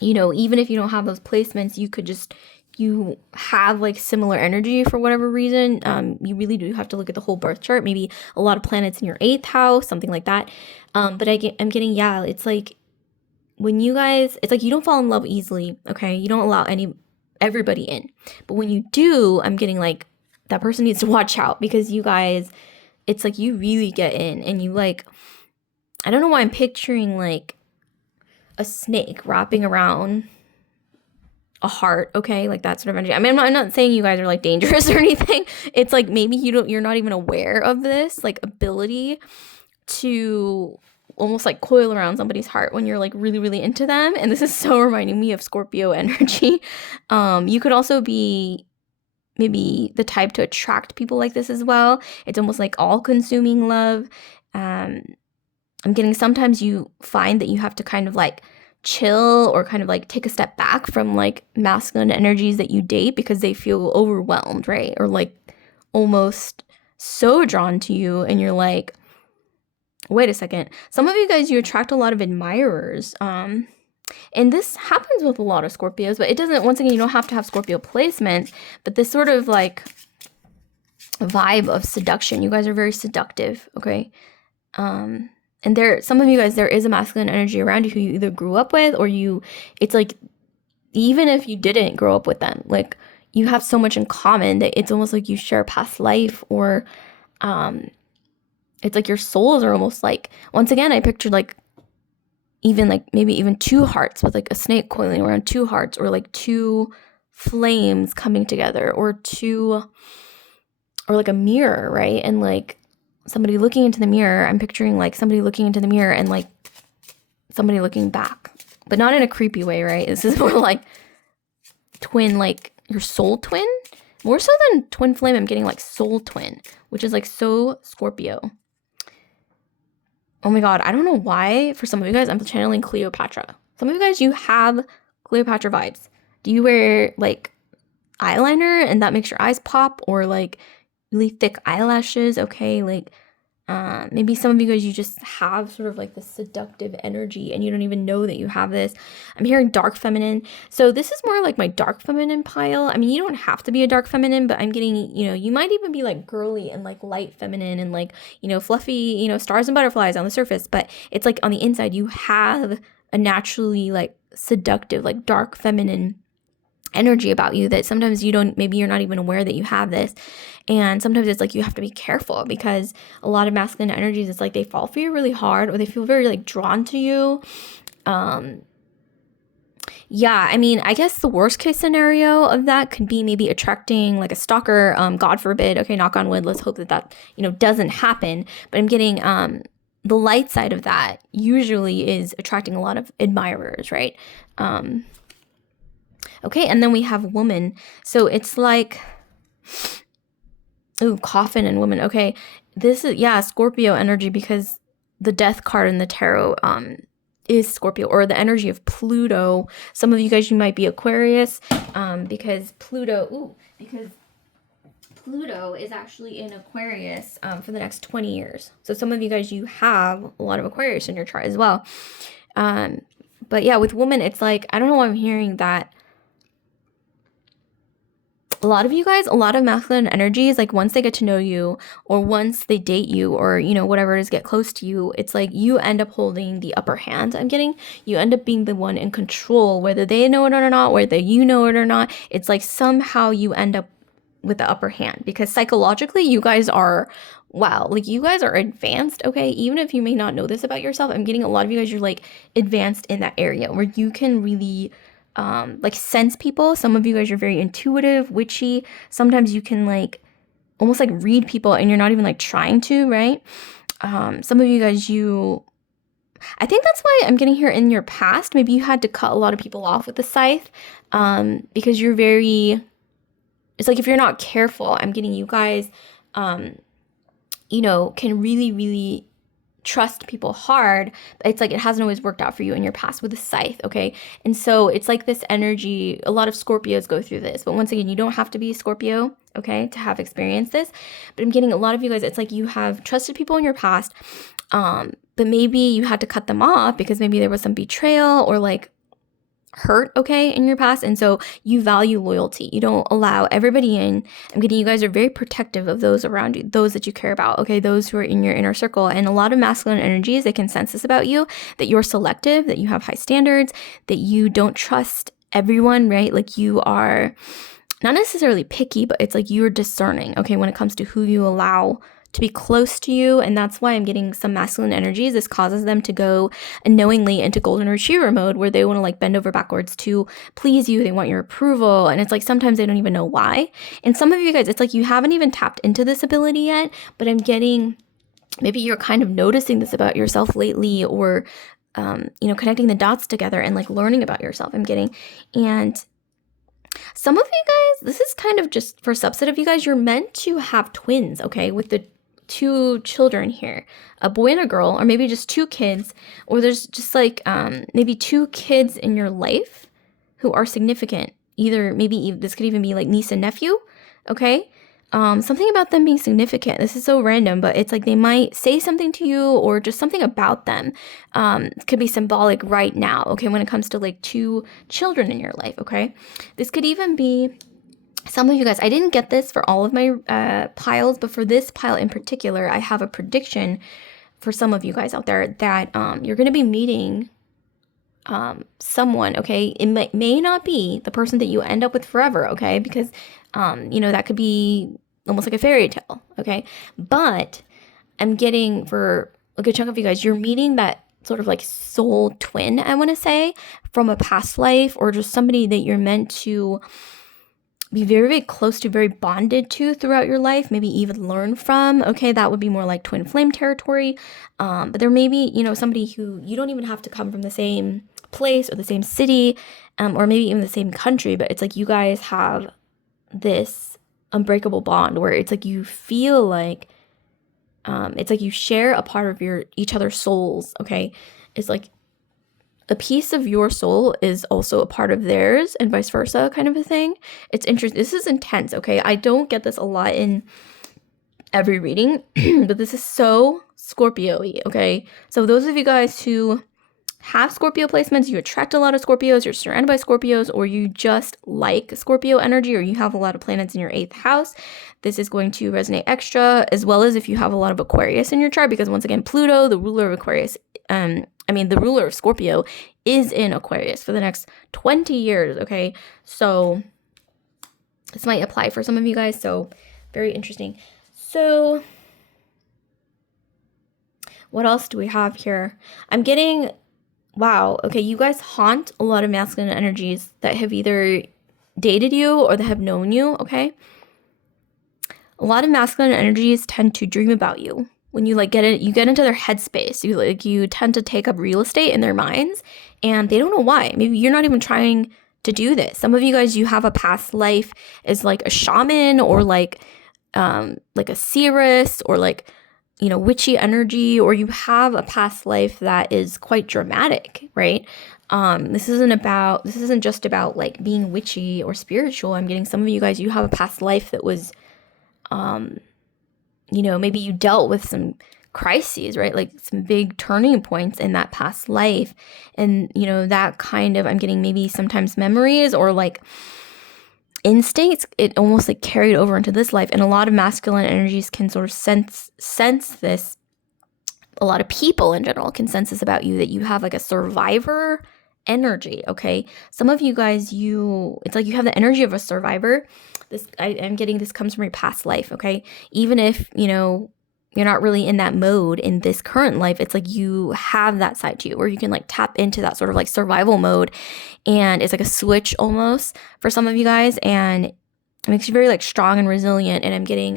you know, even if you don't have those placements, you could just, you have like similar energy for whatever reason. You really do have to look at the whole birth chart, maybe a lot of planets in your 8th house, something like that. But I'm getting, yeah, it's like when you guys, it's like you don't fall in love easily, okay? You don't allow everybody in. But when you do, I'm getting like that person needs to watch out, because you guys, it's like you really get in, and you like, I don't know why I'm picturing like a snake wrapping around a heart, okay? Like that sort of energy. I mean, I'm not saying you guys are like dangerous or anything. It's like maybe you're not even aware of this like ability to almost like coil around somebody's heart when you're like really, really into them. And this is so reminding me of Scorpio energy. You could also be maybe the type to attract people like this as well. It's almost like all-consuming love. I'm getting, sometimes you find that you have to kind of like chill, or kind of like take a step back from like masculine energies that you date, because they feel overwhelmed, right? Or like almost so drawn to you, and you're like, wait a second. Some of you guys, you attract a lot of admirers. And this happens with a lot of Scorpios, but it doesn't, once again, you don't have to have Scorpio placement, but this sort of like vibe of seduction. You guys are very seductive, okay? And some of you guys, there is a masculine energy around you who you either grew up with, or it's like, even if you didn't grow up with them, like you have so much in common that it's almost like you share a past life, or it's like your souls are almost like, once again, I pictured like even like maybe even two hearts, with like a snake coiling around two hearts, or like two flames coming together, or like a mirror, right? And like somebody looking into the mirror, I'm picturing like somebody looking into the mirror and like somebody looking back, but not in a creepy way, right? This is more like twin, like your soul twin, more so than twin flame. I'm getting like soul twin, which is like so Scorpio. Oh my God, I don't know why, for some of you guys, I'm channeling Cleopatra. Some of you guys, you have Cleopatra vibes. Do you wear like eyeliner and that makes your eyes pop, or like really thick eyelashes, okay? Like maybe some of you guys, you just have sort of like this seductive energy and you don't even know that you have this. I'm hearing dark feminine. So this is more like my dark feminine pile. I mean, you don't have to be a dark feminine, but I'm getting, you might even be like girly and like light feminine and like, fluffy, stars and butterflies on the surface. But it's like on the inside, you have a naturally like seductive, like dark feminine energy about you that sometimes maybe you're not even aware that you have this. And sometimes it's like you have to be careful because a lot of masculine energies, it's like they fall for you really hard or they feel very like drawn to you. Yeah, I mean, I guess the worst case scenario of that could be maybe attracting like a stalker, God forbid. Okay, knock on wood, let's hope that doesn't happen. But I'm getting the light side of that usually is attracting a lot of admirers, right? Okay, and then we have woman. So it's like, coffin and woman. Okay, this is, Scorpio energy because the death card in the tarot is Scorpio, or the energy of Pluto. Some of you guys, you might be Aquarius because Pluto is actually in Aquarius for the next 20 years. So some of you guys, you have a lot of Aquarius in your chart as well. But yeah, with woman, it's like, I don't know why I'm hearing that. A lot of you guys, a lot of masculine energies, like once they get to know you or once they date you or, whatever it is, get close to you, it's like you end up holding the upper hand. You end up being the one in control, whether they know it or not, whether you know it or not. It's like somehow you end up with the upper hand because psychologically you guys are, wow, like you guys are advanced, okay? Even if you may not know this about yourself, I'm getting a lot of you guys, you're like advanced in that area where you can really like sense people. Some of you guys are very intuitive, witchy. Sometimes you can like almost like read people and you're not even like trying to, right? Some of you guys, I think that's why I'm getting here in your past. Maybe you had to cut a lot of people off with the scythe because you're it's like if you're not careful, I'm getting you guys, can really, really trust people hard, but it's like it hasn't always worked out for you in your past with the scythe, okay? And so it's like this energy, a lot of Scorpios go through this, but once again, you don't have to be a Scorpio, okay, to have experienced this. But I'm getting a lot of you guys, it's like you have trusted people in your past, but maybe you had to cut them off because maybe there was some betrayal or like hurt, okay, in your past. And so you value loyalty. You don't allow everybody in. I'm getting you guys are very protective of those around you, those that you care about, okay, those who are in your inner circle. And a lot of masculine energies, they can sense this about you, that you're selective, that you have high standards, that you don't trust everyone, right? Like you are not necessarily picky, but it's like you're discerning, okay, when it comes to who you allow to be close to you. And that's why I'm getting some masculine energies. This causes them to go unknowingly into golden retriever mode where they want to like bend over backwards to please you. They want your approval. And it's like sometimes they don't even know why. And some of you guys, it's like you haven't even tapped into this ability yet, but I'm getting, maybe you're kind of noticing this about yourself lately or, connecting the dots together and like learning about yourself. I'm getting, and some of you guys, this is kind of just for a subset of you guys, you're meant to have twins, okay, with the 2 children here, a boy and a girl, or maybe just 2 kids, or there's just like maybe 2 kids in your life who are significant. Either maybe this could even be like niece and nephew, okay? Something about them being significant. This is so random, but it's like they might say something to you or just something about them could be symbolic right now, okay, when it comes to like 2 children in your life, okay? This could even be some of you guys, I didn't get this for all of my piles, but for this pile in particular, I have a prediction for some of you guys out there that you're going to be meeting someone, okay? It may not be the person that you end up with forever, okay? Because, that could be almost like a fairy tale, okay? But I'm getting for a good chunk of you guys, you're meeting that sort of like soul twin, I want to say, from a past life or just somebody that you're meant to be very, very close to, very bonded to throughout your life, maybe even learn from, okay? That would be more like twin flame territory. But there may be, somebody who you don't even have to come from the same place or the same city or maybe even the same country, but it's like you guys have this unbreakable bond where it's like you feel like it's like you share a part of each other's souls, okay? It's like a piece of your soul is also a part of theirs and vice versa, kind of a thing. It's interesting. This is intense, okay? I don't get this a lot in every reading, but this is so Scorpio-y, okay? So those of you guys who have Scorpio placements, you attract a lot of Scorpios, you're surrounded by Scorpios, or you just like Scorpio energy, or you have a lot of planets in your 8th house, this is going to resonate extra, as well as if you have a lot of Aquarius in your chart, because once again, Pluto, the ruler of Aquarius, the ruler of Scorpio, is in Aquarius for the next 20 years, okay? So this might apply for some of you guys, so very interesting. So what else do we have here? I'm getting, wow, okay, you guys haunt a lot of masculine energies that have either dated you or that have known you, okay? A lot of masculine energies tend to dream about you. When you like get into their headspace, you tend to take up real estate in their minds, and they don't know why. Maybe you're not even trying to do this. Some of you guys, you have a past life as like a shaman, or like a seeress, or like, witchy energy, or you have a past life that is quite dramatic, right? This isn't just about like being witchy or spiritual. I'm getting some of you guys, you have a past life that was, maybe you dealt with some crises, right? Like some big turning points in that past life. And, that kind of, I'm getting maybe sometimes memories or like instincts, it almost like carried over into this life. And a lot of masculine energies can sort of sense this. A lot of people in general can sense this about you, that you have like a survivor energy, okay? Some of you guys, it's like you have the energy of a survivor. I'm getting this comes from your past life, okay? Even if, you're not really in that mode in this current life, it's like you have that side to you where you can like tap into that sort of like survival mode, and it's like a switch almost for some of you guys, and it makes you very like strong and resilient. And I'm getting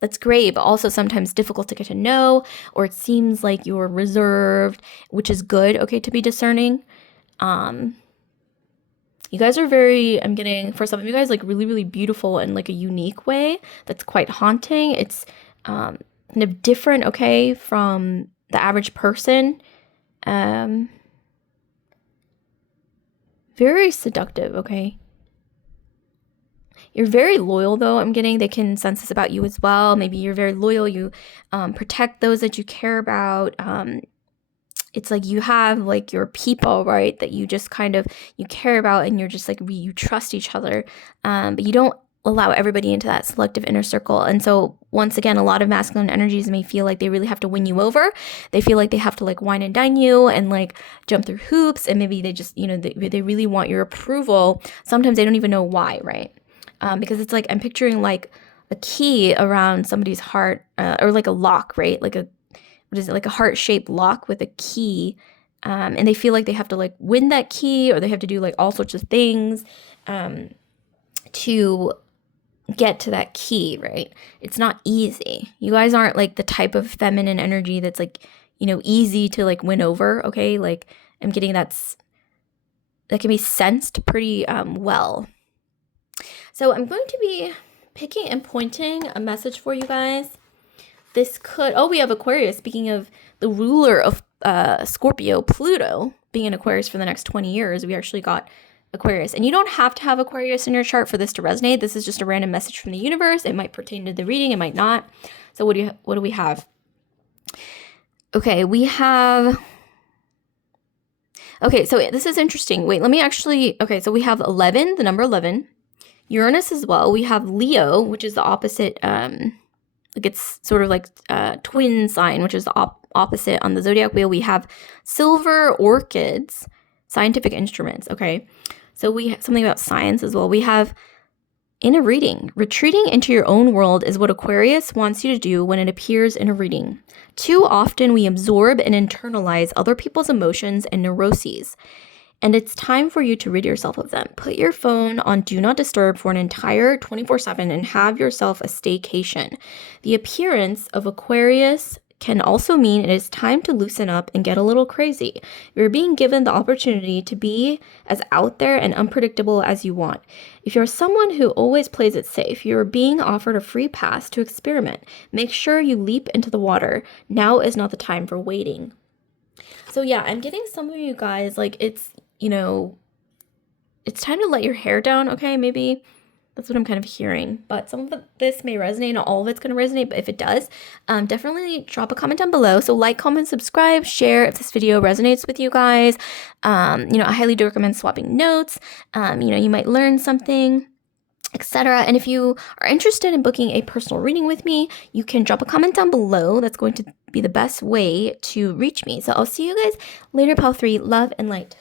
that's great, but also sometimes difficult to get to know, or it seems like you're reserved, which is good, okay, to be discerning. You guys are very, I'm getting, for some of you guys, like really, really beautiful in like a unique way that's quite haunting. It's kind of different, okay, from the average person. Very seductive, okay? You're very loyal, though, I'm getting. They can sense this about you as well. Maybe you're very loyal. You protect those that you care about. It's like you have like your people, right, that you just kind of, you care about, and you're just like, you trust each other. But you don't allow everybody into that selective inner circle. And so once again, a lot of masculine energies may feel like they really have to win you over. They feel like they have to like wine and dine you and like jump through hoops. And maybe they just, they really want your approval. Sometimes they don't even know why, right? Because it's like, I'm picturing like a key around somebody's heart, or like a lock, right? Like like a heart-shaped lock with a key. And they feel like they have to like win that key, or they have to do like all sorts of things to get to that key, right? It's not easy. You guys aren't like the type of feminine energy that's like, easy to like win over, okay? Like I'm getting that can be sensed pretty well. So I'm going to be picking and pointing a message for you guys. This could, we have Aquarius. Speaking of the ruler of Scorpio, Pluto, being in Aquarius for the next 20 years, we actually got Aquarius. And you don't have to have Aquarius in your chart for this to resonate. This is just a random message from the universe. It might pertain to the reading, it might not. So what do we have? Okay, so this is interesting. Wait, let me actually, so we have 11, the number 11. Uranus as well. We have Leo, which is the opposite, it's sort of like twin sign, which is the opposite on the zodiac wheel. We have silver orchids, scientific instruments, okay? So we have something about science as well. We have, in a reading, retreating into your own world is what Aquarius wants you to do when it appears in a reading. Too often we absorb and internalize other people's emotions and neuroses, and it's time for you to rid yourself of them. Put your phone on Do Not Disturb for an entire 24/7 and have yourself a staycation. The appearance of Aquarius can also mean it is time to loosen up and get a little crazy. You're being given the opportunity to be as out there and unpredictable as you want. If you're someone who always plays it safe, you're being offered a free pass to experiment. Make sure you leap into the water. Now is not the time for waiting. So yeah, I'm getting some of you guys, like, it's, you know, it's time to let your hair down, okay? Maybe that's what I'm kind of hearing. But some of this may resonate. Not all of it's going to resonate, but if it does, definitely drop a comment down below. So like, comment, subscribe, share if this video resonates with you guys. You know, I highly do recommend swapping notes. You know, you might learn something, etc. And if you are interested in booking a personal reading with me, you can drop a comment down below. That's going to be the best way to reach me. So I'll see you guys later, Pal 3. Love and light.